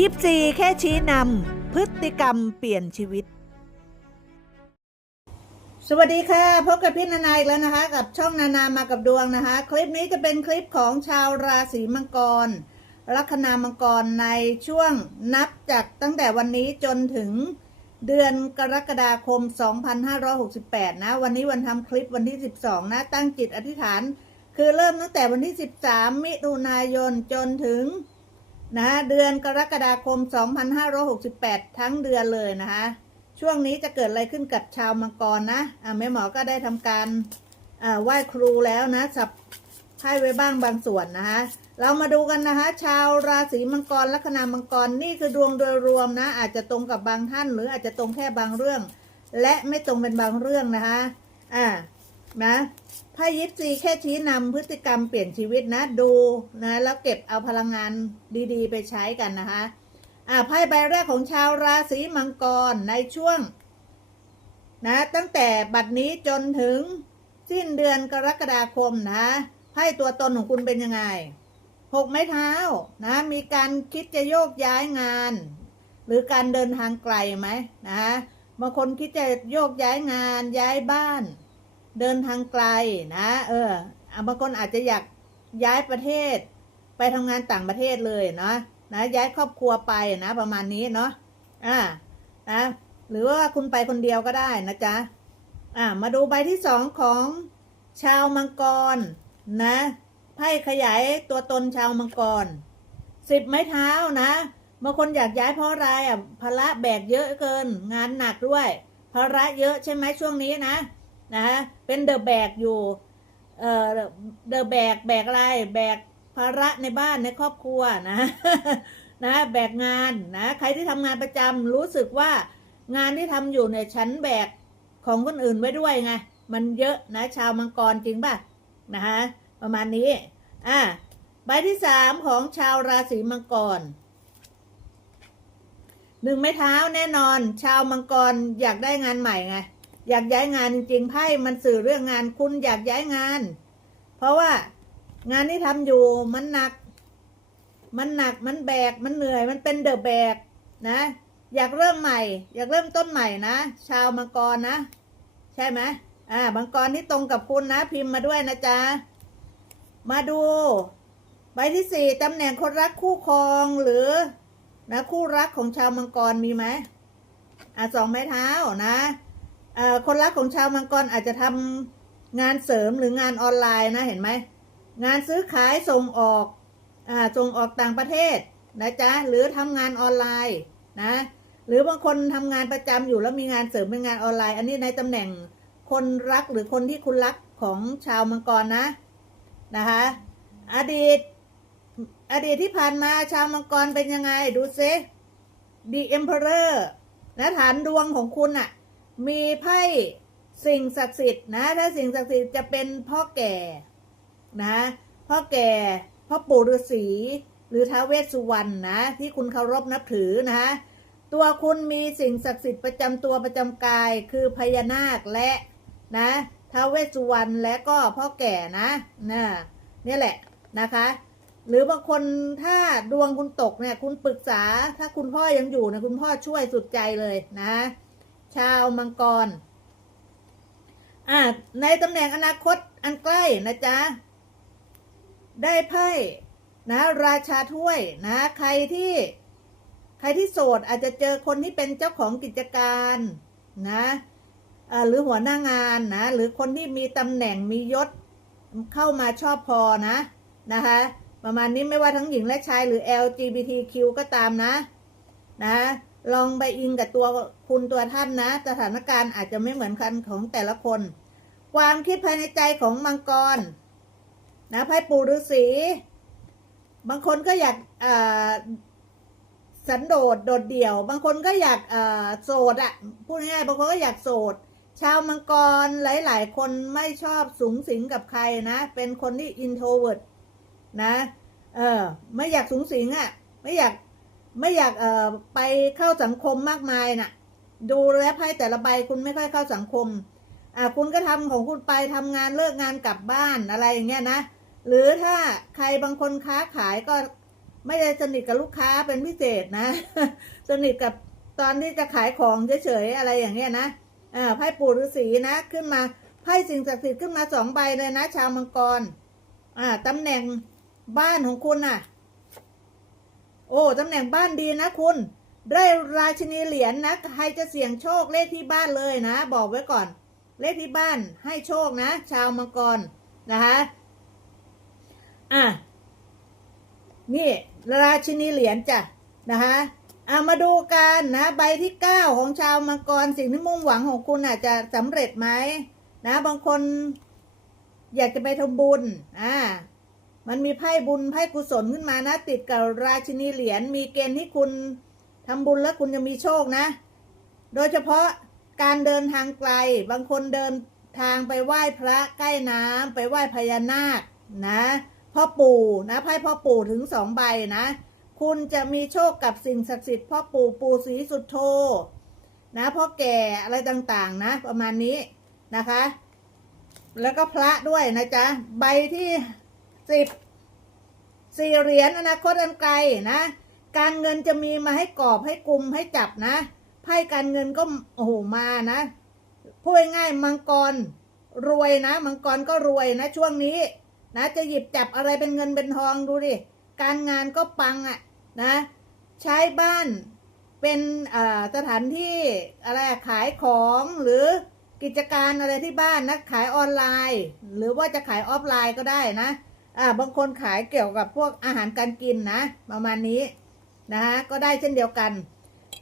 ยิปซีแค่ชี้นำพฤติกรรมเปลี่ยนชีวิต สวัสดีค่ะ พบกับพี่นานาอีกแล้วนะคะ กับช่องนานามากับดวงนะคะ คลิปนี้จะเป็นคลิปของชาวราศีมังกร ลัคนามังกรในช่วงนับจากตั้งแต่วันนี้จนถึงเดือนกรกฎาคม 2568 นะ วันนี้วันทำคลิปวันที่ 12 นะ ตั้งจิตอธิษฐาน คือเริ่มตั้งแต่วันที่ 13 มิถุนายนจนถึง นะเดือนกรกฎาคม 2568 ทั้งเดือนเลยนะคะช่วงนี้จะเกิดอะไรขึ้นกับชาวมังกรนะอ่าแม่หมอก็ได้ทำการอ่าไหว้ครูแล้วนะสับไพ่ไว้บ้างบางส่วนนะคะเรามาดูกันนะคะ ชาวราศีมังกรลัคนามังกรนี่คือดวงโดยรวมนะ อาจจะตรงกับบางท่าน หรืออาจจะตรงแค่บางเรื่อง และไม่ตรงเป็นบางเรื่องนะคะอ่านะ ไพ่ยิปซีแค่ชี้นำพฤติกรรมเปลี่ยนชีวิตนะดูนะแล้วเก็บเอาพลังงานดีๆ ไปใช้กันนะคะอ่าไพ่ใบแรกของชาวราศีมังกรในช่วง นะ ตั้งแต่บัดนี้จนถึงสิ้นเดือนกรกฎาคมนะไพ่ตัวตนของคุณเป็นยังไงหกไม้เท้านะมีการคิดจะโยกย้ายงาน หรือการเดินทางไกลไหมนะบางคนคิดจะโยกย้ายงานย้ายบ้าน เดินทางไกลนะ เออบางคนอาจจะอยากย้ายประเทศ ไปทำงานต่างประเทศเลยเนาะนะย้ายครอบครัวไปนะประมาณนี้เนาะอ่านะหรือว่าคุณไปคนเดียวก็ได้นะจ๊ะอ่ามาดูใบที่สองของชาวมังกรนะไพ่ขยายตัวตนชาวมังกรสิบไม้เท้านะบางคนอยากย้ายเพราะอะไรอะภาระแบกเยอะเกิน งานหนักด้วยภาระเยอะใช่ไหมช่วงนี้นะ นะเป็นเดอะแบกอยู่เอ่อเดอะแบกแบกอะไรแบกภาระในบ้านในครอบครัวนะนะแบกงานนะใครที่ทำงานประจำรู้สึกว่างานที่ทำอยู่เนี่ยฉันแบกของคนอื่นไว้ด้วยไงมันเยอะนะชาวมังกรจริงป่ะนะคะประมาณนี้อะใบที่สามของชาวราศีมังกรหนึ่งไม้เท้าแน่นอน ชาวมังกรอยากได้งานใหม่ไง อยากย้ายงานจริงๆไพ่มันสื่อเรื่องงานคุณอยากย้ายงาน เพราะว่างานที่ทำอยู่มันหนัก มันหนักมันแบกมันเหนื่อยมันเป็นเดอะแบกนะ อยากเริ่มใหม่ อยากเริ่มต้นใหม่นะ ชาวมังกรนะ ใช่ไหมอ่ามังกรที่ตรงกับคุณนะ พิมพ์มาด้วยนะจ๊ะมาดูใบที่สี่ตำแหน่งคนรักคู่ครองหรือนะคู่รักของชาวมังกรมีไหมอ่าสองไม้เท้านะ คนรักของชาวมังกรอาจจะทำงานเสริมหรืองานออนไลน์นะเห็นไหม งานซื้อขายส่งออกอส่งออกต่างประเทศนะจ๊ะหรือทำงานออนไลน์นะหรือบางคนทำงานประจำอยู่แล้วมีงานเสริมเป็นงานออนไลน์ อันนี้ในตำแหน่งคนรักหรือคนที่คุณรักของชาวมังกรนะนะคะอดีต อดีตที่ผ่านมาชาวมังกรเป็นยังไงดูซิ The Emperor นะฐานดวงของคุณอะ มีไพ่สิ่งศักดิ์สิทธิ์นะ ถ้าสิ่งศักดิ์สิทธิ์จะเป็นพ่อแก่นะพ่อแก่พ่อปู่ฤาษีหรือท้าวเวสสุวรรณนะ ที่คุณเคารพนับถือนะตัวคุณมีสิ่งศักดิ์สิทธิ์ประจำตัวประจำกายคือพญานาคและนะท้าวเวสสุวรรณและก็พ่อแก่นะนะนี่แหละนะคะ หรือบางคนถ้าดวงคุณตกเนี่ย คุณปรึกษาถ้าคุณพ่อยังอยู่นะคุณพ่อช่วยสุดใจเลยนะ ชาวมังกร อ่าในตำแหน่งอนาคตอันใกล้นะจ๊ะ ได้ไพ่นะราชาถ้วยนะ ใครที่ ใครที่โสดอาจจะเจอคนที่เป็นเจ้าของกิจการนะหรือหัวหน้างานนะ หรือคนที่มีตำแหน่งมียศเข้ามาชอบพอนะนะคะ ประมาณนี้ไม่ว่าทั้งหญิงและชายหรือ LGBTQ ก็ตามนะ นะ ลองไปอิงกับตัวคุณตัวท่านนะ สถานการณ์อาจจะไม่เหมือนกันของแต่ละคน ความคิดภายในใจของมังกร นะไพ่ปู่ฤาษีบางคนก็อยากสันโดษโดดเดี่ยว บางคนก็อยากโสดอะพูดง่ายๆบางคนก็อยากโสด ชาวมังกรหลาย ๆ คนไม่ชอบสูงสิงกับใครนะ เป็นคนที่ introvert นะ เออไม่อยากสูงสิงอะ่ะไม่อยาก ไม่อยากเอ่อไปเข้าสังคมมากมายน่ะ ดูแลไพ่แต่ละใบคุณไม่ค่อยเข้าสังคมอ่าคุณก็ทำของคุณไปทำงานเลิกงานกลับบ้านอะไรอย่างเงี้ยนะหรือถ้าใครบางคนค้าขายก็ไม่ได้สนิทกับลูกค้าเป็นพิเศษนะ สนิทกับตอนที่จะขายของเฉยๆอะไรอย่างเงี้ยนะอ่าไพ่ปู่ฤาษีนะขึ้นมาไพ่สิ่งศักดิ์สิทธิ์ขึ้นมาสองใบเลยนะ ชาวมังกรอ่าตำแหน่งบ้านของคุณน่ะ โอ้ตำแหน่งบ้านดีนะคุณ ได้ราชินีเหรียญนะใครจะเสี่ยงโชคเลขที่บ้านเลยนะ บอกไว้ก่อน เลขที่บ้านให้โชคนะ ชาวมังกรนะคะอะนี่ราชินีเหรียญจ้ะนะคะเอามาดูกันนะ ใบที่เก้าของชาวมังกรสิ่งที่มุ่งหวังของคุณอาจจะสำเร็จไหมนะ บางคนอยากจะไปทำบุญอ่า มันมีไพ่บุญไพ่กุศลขึ้นมานะ ติดกับราชินีเหรียญมีเกณฑ์ที่คุณทำบุญแล้วคุณจะมีโชคนะ โดยเฉพาะการเดินทางไกล บางคนเดินทางไปไหว้พระใกล้น้ำไปไหว้พญานาคนะพ่อปู่นะไพ่พ่อปู่ถึงสองใบนะ คุณจะมีโชคกับสิ่งศักดิ์สิทธิ์พ่อปู่ปู่ศรีสุดโทนะพ่อแก่อะไรต่างๆนะ ประมาณนี้นะคะ แล้วก็พระด้วยนะจ๊ะ ใบที่ สิบสี่เหรียญอนาคตอันไกลนะ การเงินจะมีมาให้กอบให้กลุ่มให้จับนะไพ่การเงินก็โอ้โหมานะพูดง่ายมังกรรวยนะ มังกรก็รวยนะ ช่วงนี้นะจะหยิบจับอะไรเป็นเงินเป็นทองดูดิการงานก็ปังอะ่ะนะ ใช้บ้านเป็นสถานที่อะไรขายของหรือกิจการอะไรที่บ้านนะขายออนไลน์ หรือว่าจะขายออฟไลน์ก็ได้นะ อ่าบางคนขายเกี่ยวกับพวกอาหารการกินนะ ประมาณนี้นะฮะก็ได้เช่นเดียวกัน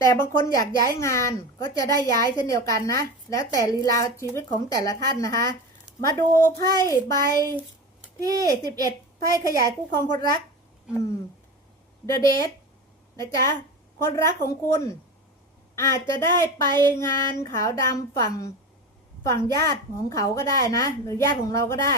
แต่บางคนอยากย้ายงานก็จะได้ย้ายเช่นเดียวกันนะ แล้วแต่ลีลาชีวิตของแต่ละท่านนะคะ มาดูไพ่ใบที่สิบเอ็ดไพ่ขยายคู่ครองคนรัก อืม The Date นะจ๊ะ คนรักของคุณ อาจจะได้ไปงานขาวดำฝั่งฝั่งญาติของเขาก็ได้นะ หรือญาติของเราก็ได้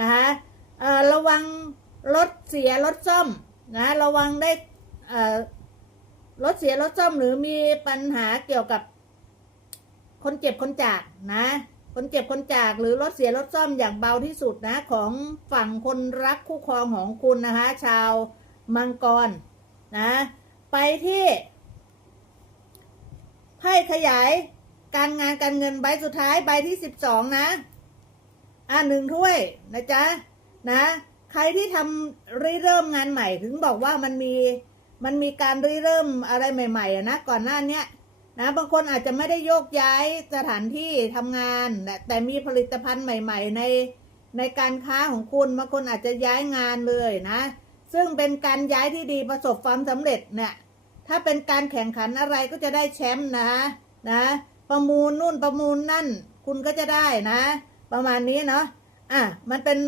นะคะ ระวังรถเสียรถซ่อมนะระวังได้รถเสียรถซ่อมหรือมีปัญหาเกี่ยวกับ คนเจ็บคนจากนะ คนเจ็บคนจากหรือรถเสียรถซ่อมอย่างเบาที่สุดนะ ของฝั่งคนรักคู่ครองของคุณนะคะ ชาวมังกรนะ ไปที่ไพ่ขยายการงานการเงินใบสุดท้ายใบที่สิบสองนะ อ่าหนึ่งถ้วยนะจ๊ะ นะ ใครที่ทำริเริ่มงานใหม่ถึงบอกว่ามันมีมันมีการริเริ่มอะไรใหม่ๆอะนะก่อนหน้านี้นะบางคนอาจจะไม่ได้โยกย้ายสถานที่ทำงานแต่แต่มีผลิตภัณฑ์ใหม่ ๆ ในในการค้าของคุณบางคนอาจจะย้ายงานเลยนะ ซึ่งเป็นการย้ายที่ดีประสบความสำเร็จเนี่ยถ้าเป็นการแข่งขันอะไรก็จะได้แชมป์นะนะ ประมูลนู่นประมูลนั่น คุณก็จะได้นะ ประมาณนี้เนาะอะมันเป็น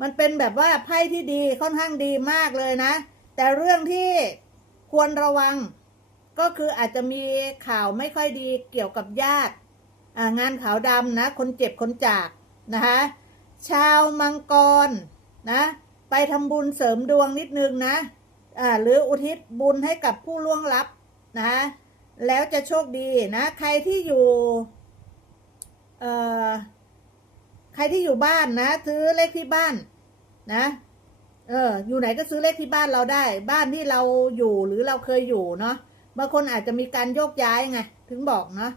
มันเป็นแบบว่าไพ่ที่ดีค่อนข้างดีมากเลยนะ แต่เรื่องที่ควรระวัง ก็คืออาจจะมีข่าวไม่ค่อยดีเกี่ยวกับญาติงานขาวดำนะ คนเจ็บคนจากนะคะชาวมังกรนะ ไปทำบุญเสริมดวงนิดนึงนะอ่าหรืออุทิศบุญให้กับผู้ล่วงลับนะแล้วจะโชคดีนะ ใครที่อยู่ เอ่อ ครที่อยู่บ้านนะซื้อเลขที่บ้านนะ เออ อยู่ไหนก็ซื้อเลขที่บ้านเราได้ บ้านที่เราอยู่หรือเราเคยอยู่เนาะบางคนอาจจะมีการโยกย้ายไงถึงบอกเนาะ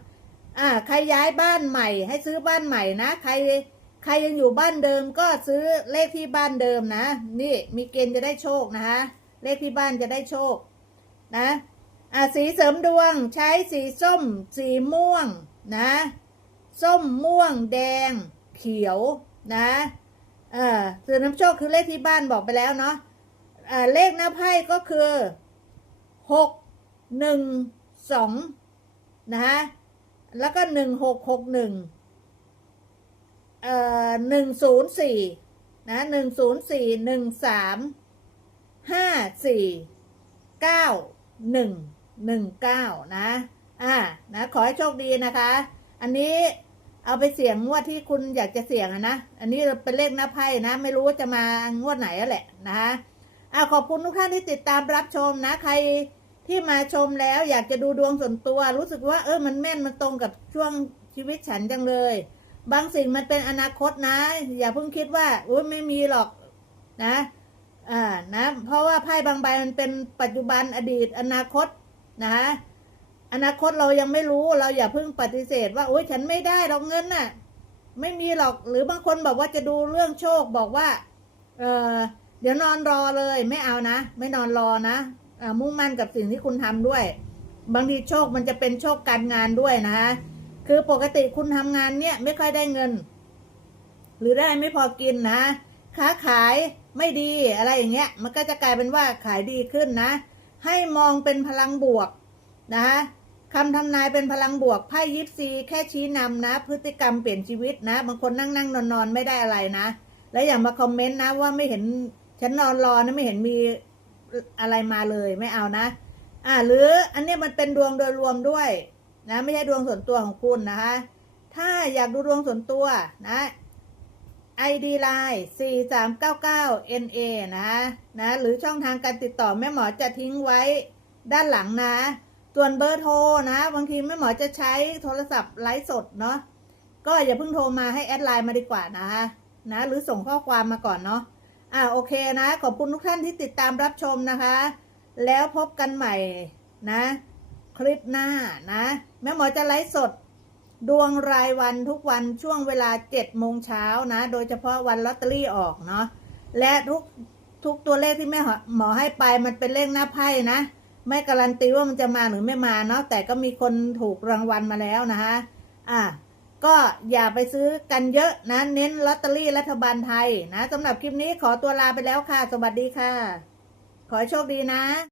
อ่า ใครย้ายบ้านใหม่ ให้ซื้อบ้านใหม่นะใครใครยังอยู่บ้านเดิมก็ซื้อเลขที่บ้านเดิมนะ นี่มีเกณฑ์จะได้โชคนะคะเลขที่บ้านจะได้โชค นะอ่าสีเสริมดวงใช้สีส้ม สีม่วงนะ ส้มม่วงแดง เขียวนะเออสือน้ำโชคคือเลขที่บ้านบอกไปแล้วเนาะเอ่าเลขหน้าไพ่ก็คือหกหนึ่งสองนะฮะแล้วก็หนึ่งหกหกหนึ่งเอ่อหนึ่งศูนย์สี่นะหนึ่งศูนย์สี่หนึ่งสามห้าสี่เก้าหนึ่งหนึ่งเก้านะ อ่า นะ ขอให้โชคดีนะคะ อันนี้ เอาไปเสี่ยงงวดที่คุณอยากจะเสี่ยงอะนะ อันนี้เป็นเลขหน้าไพ่นะ ไม่รู้ว่าจะมางวดไหนแหละนะคะอ่าขอบคุณทุกท่านที่ติดตามรับชมนะ ใครที่มาชมแล้วอยากจะดูดวงส่วนตัว รู้สึกว่าเออมันแม่นมันตรงกับช่วงชีวิตฉันจังเลย บางสิ่งมันเป็นอนาคตนะ อย่าเพิ่งคิดว่าอุ้ยไม่มีหรอกนะอ่านะ เพราะว่าไพ่บางใบมันเป็นปัจจุบันอดีตอนาคตนะคะ อนาคตเรายังไม่รู้เราอย่าเพิ่งปฏิเสธว่าโอ๊ยฉันไม่ได้หรอกเงินน่ะ ไม่มีหรอกหรือบางคนบอกว่าจะดูเรื่องโชคบอกว่า เออเดี๋ยวนอนรอเลยไม่เอานะ ไม่นอนรอนะอมุ่งมั่นกับสิ่งที่คุณทำด้วย บางทีโชคมันจะเป็นโชคการงานด้วยนะคะคือปกติคุณทำงานเนี่ยไม่ค่อยได้เงิน หรือได้ไม่พอกินนะ ค้าขายไม่ดีอะไรอย่างเงี้ย มันก็จะกลายเป็นว่าขายดีขึ้นนะ ให้มองเป็นพลังบวกนะคะ คำทำนายเป็นพลังบวกไพ่ยิปซีแค่ชี้นำนะ พฤติกรรมเปลี่ยนชีวิตนะบางคนนั่งนั่งนอนนอนไม่ได้อะไรนะ แล้วอย่ามาคอมเมนต์นะว่าไม่เห็นฉันนอนรอนะไม่เห็นมีอะไรมาเลยไม่เอานะ อ่าหรืออันเนี้ยมันเป็นดวงโดยรวมด้วยนะ ไม่ใช่ดวงส่วนตัวของคุณนะคะ ถ้าอยากดูดวงส่วนตัวนะ ID Line 4399 NA นะนะ หรือช่องทางการติดต่อแม่หมอจะทิ้งไว้ด้านหลังนะ ส่วนเบอร์โทรนะ บางทีแม่หมอจะใช้โทรศัพท์ไลฟ์สดเนาะก็อย่าเพิ่งโทรมาให้แอดไลน์มาดีกว่านะคะนะ หรือส่งข้อความมาก่อนเนาะอ่าโอเคนะ ขอบคุณทุกท่านที่ติดตามรับชมนะคะ แล้วพบกันใหม่นะ คลิปหน้านะ แม่หมอจะไลฟ์สดดวงรายวันทุกวันช่วงเวลา7โมงเช้านะ โดยเฉพาะวันลอตเตอรี่ออกเนาะและทุกทุกตัวเลขที่แม่หมอให้ไปมันเป็นเลขหน้าไพ่นะ ไม่การันตีว่ามันจะมาหรือไม่มาเนาะแต่ก็มีคนถูกรางวัลมาแล้วนะคะอะก็อย่าไปซื้อกันเยอะนะ เน้นลอตเตอรี่รัฐบาลไทยนะสำหรับคลิปนี้ขอตัวลาไปแล้วค่ะ สวัสดีค่ะ ขอโชคดีนะ